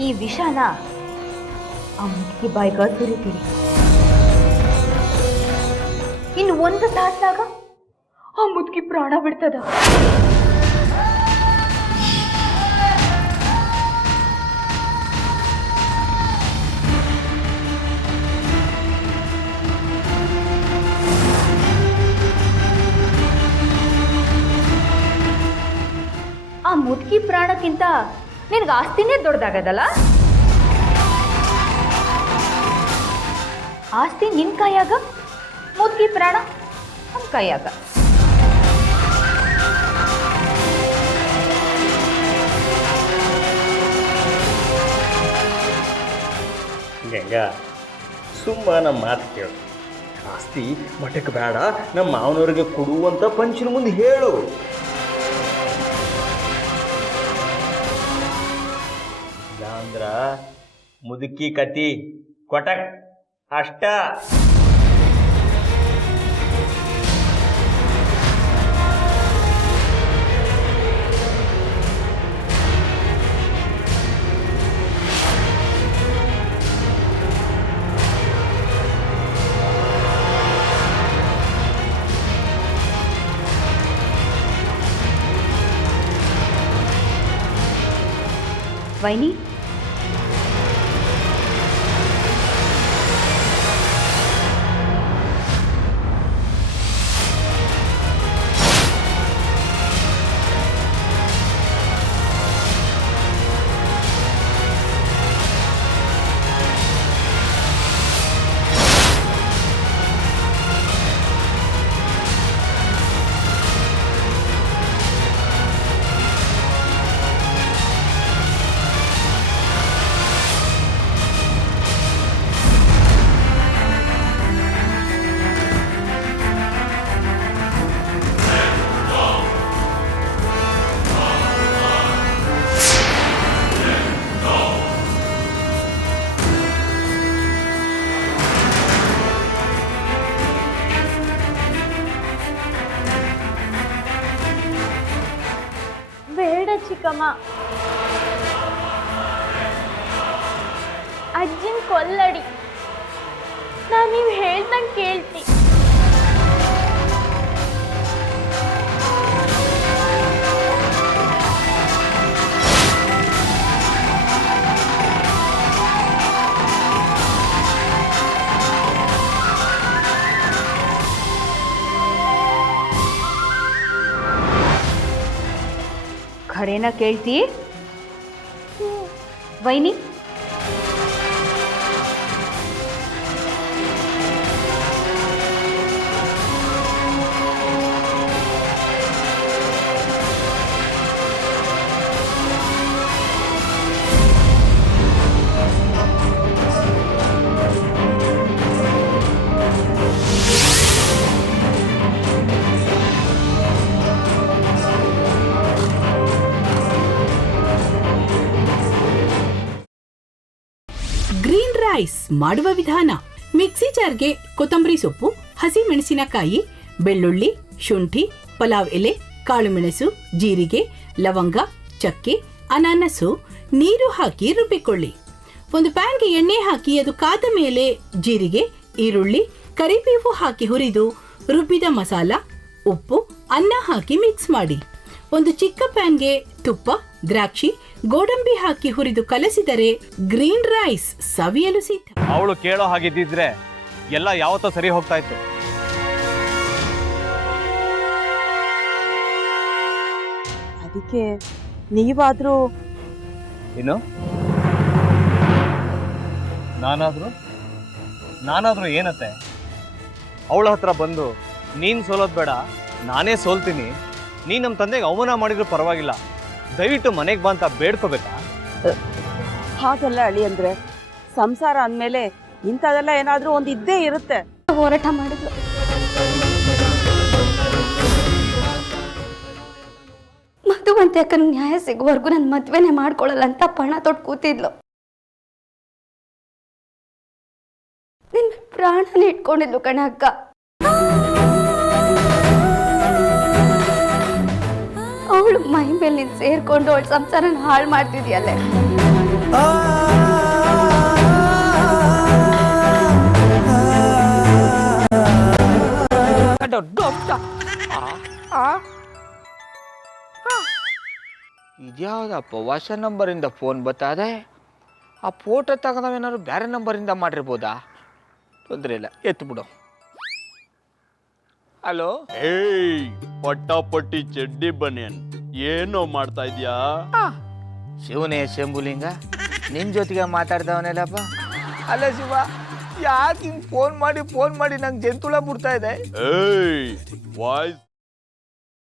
ಈ ವಿಷಾನ ಆ ಮುದುಕಿ ಬಾಯಿಗ ಸುರಿತೀರಿ. ಇನ್ನು ಒಂದು ತಾಸಾಗ ಆ ಮುದುಕಿ ಪ್ರಾಣ ಬಿಡ್ತದ. ಆ ಮುದುಕಿ ಪ್ರಾಣಕ್ಕಿಂತ ನಿನಗೆ ಆಸ್ತಿನೇ ದೊಡ್ಡದಾಗದಲ್ಲ. ಆಸ್ತಿ ನಿನ್ನ ಕೈಯಾಗ, ಮುದುಕಿ ಪ್ರಾಣ ನಮ್ಮ ಕೈಯಾಗ. ಗಂಗಾ, ಸುಮ್ಮ ನಮ್ಮ ಮಾತು ಕೇಳು. ಆಸ್ತಿ ಮಠಕ್ಕೆ ಬೇಡ, ನಮ್ಮ ಮಾವನವ್ರಿಗೆ ಕೊಡುವಂತ ಪಂಚಿನ ಮುಂದೆ ಹೇಳು. ಅಂದ್ರ ಮುದುಕಿ ಕತಿ ಕೊಟಕ್ ಅಷ್ಟ. ವೈನಿ, ಬೇಡ ಚಿಕ್ಕಮ್ಮ, ಅಜ್ಜಿನ ಕೊಲ್ಲಡಿ. ನಾನು ನೀವು ಹೇಳ್ದಂಗೆ ಕೇಳ್ತಿ. ಖರೇನ ಕೇಳ್ತಿ ವೈನಿ? ಗ್ರೀನ್ ರೈಸ್ ಮಾಡುವ ವಿಧಾನ. ಮಿಕ್ಸಿ ಜಾರ್ಗೆ ಕೊತ್ತಂಬರಿ ಸೊಪ್ಪು, ಹಸಿ ಮೆಣಸಿನಕಾಯಿ, ಬೆಳ್ಳುಳ್ಳಿ, ಶುಂಠಿ, ಪಲಾವ್ ಎಲೆ, ಕಾಳುಮೆಣಸು, ಜೀರಿಗೆ, ಲವಂಗ, ಚಕ್ಕೆ, ಅನಾನಸು, ನೀರು ಹಾಕಿ ರುಬ್ಬಿಕೊಳ್ಳಿ. ಒಂದು ಪ್ಯಾನ್ಗೆ ಎಣ್ಣೆ ಹಾಕಿ ಅದು ಕಾದ ಮೇಲೆ ಜೀರಿಗೆ, ಈರುಳ್ಳಿ, ಕರಿಬೇವು ಹಾಕಿ ಹುರಿದು ರುಬ್ಬಿದ ಮಸಾಲ, ಉಪ್ಪು, ಅನ್ನ ಹಾಕಿ ಮಿಕ್ಸ್ ಮಾಡಿ. ಒಂದು ಚಿಕ್ಕ ಪ್ಯಾನ್ಗೆ ತುಪ್ಪ, ದ್ರಾಕ್ಷಿ, ಗೋಡಂಬಿ ಹಾಕಿ ಹುರಿದು ಕಲಸಿದರೆ ಗ್ರೀನ್ ರೈಸ್ ಸವಿಯಲು ಸಿದ್ಧ. ಅವಳು ಕೇಳೋ ಹಾಗಿದ್ದಿದ್ರೆ ಎಲ್ಲ ಯಾವತ್ತೋ ಸರಿ ಹೋಗ್ತಾ ಇತ್ತು. ಅದಕ್ಕೆ ನೀವಾದ್ರೂ ಏನು? ನಾನಾದ್ರೂ ಏನತ್ತೆ? ಅವಳ ಹತ್ರ ಬಂದು ನೀನ್ ಸೋಲೋದ್ ಬೇಡ, ನಾನೇ ಸೋಲ್ತೀನಿ, ನೀನ್ ನಮ್ಮ ತಂದೆಗೆ ಅವಮಾನ ಮಾಡಿದ್ರು ಪರವಾಗಿಲ್ಲ, ದಯವಿಟ್ಟು ಮನೆಗೆ ಬಾ ಅಂತ ಬೇಡ್ಕೋಬೇಕಾ? ಹಾಗೆಲ್ಲ ಅಳಿ ಅಂದ್ರೆ ಸಂಸಾರ ಅಂದ್ಮೇಲೆ ಇಂಥದೆಲ್ಲ ಏನಾದ್ರೂ ಒಂದು ಇದ್ದೇ ಇರುತ್ತೆ. ಹೋರಾಟ ಮಾಡಿದ್ಲು. ಮಧುವಂತೆ ಅಕ್ಕನ ನ್ಯಾಯ ಸಿಗುವವರೆಗೂ ನನ್ನ ಮದ್ವೆನೆ ಮಾಡ್ಕೊಳ್ಳಲ್ಲ ಅಂತ ಪಣ ತೊಟ್ಟು ಕೂತಿದ್ಲು. ನಿನ್ನ ಪ್ರಾಣನೇ ಇಟ್ಕೊಂಡಿದ್ಲು ಕಣ ಅಕ್ಕ. ಅವಳು ಮೈ ಮೇಲೆ ನೀನು ಸೇರ್ಕೊಂಡು ಅವಳ ಸಂಸಾರನ ಹಾಳು ಮಾಡ್ತಿದ್ಯಲ್ಲೇ. ಇದ್ಯಾವುದಪ್ಪ ಹೊಸ ನಂಬರಿಂದ ಫೋನ್ ಬರ್ತದೆ. ಆ ಫೋಟೋ ತಗೊಂಡವೇನಾದ್ರು ಬೇರೆ ನಂಬರಿಂದ ಮಾಡಿರ್ಬೋದಾ? ತೊಂದರೆ ಇಲ್ಲ, ಎತ್ತು ಬಿಡು. ಹಲೋ, ಏಯ್ ಪಟ್ಟಾಪಟ್ಟಿ ಚಡ್ಡಿ ಬನಿಯನ್, ಏನೋ ಮಾಡ್ತಾ ಇದ್ಯಾ? ಶಿವನೇ ಶಂಭುಲಿಂಗ, ನಿನ್ನ ಜೊತೆಗೆ ಮಾತಾಡ್ದವನೇಲಪ್ಪ. ಅಲ್ಲ ಶಿವ, ಯಾಕೆ ಹಿಂಗೆ ಫೋನ್ ಮಾಡಿ ನಂಗೆ ಜಂತುಳ ಬಿಡ್ತಾ ಇದೆ? ಏಯ್ ವಾಯ್ಸ್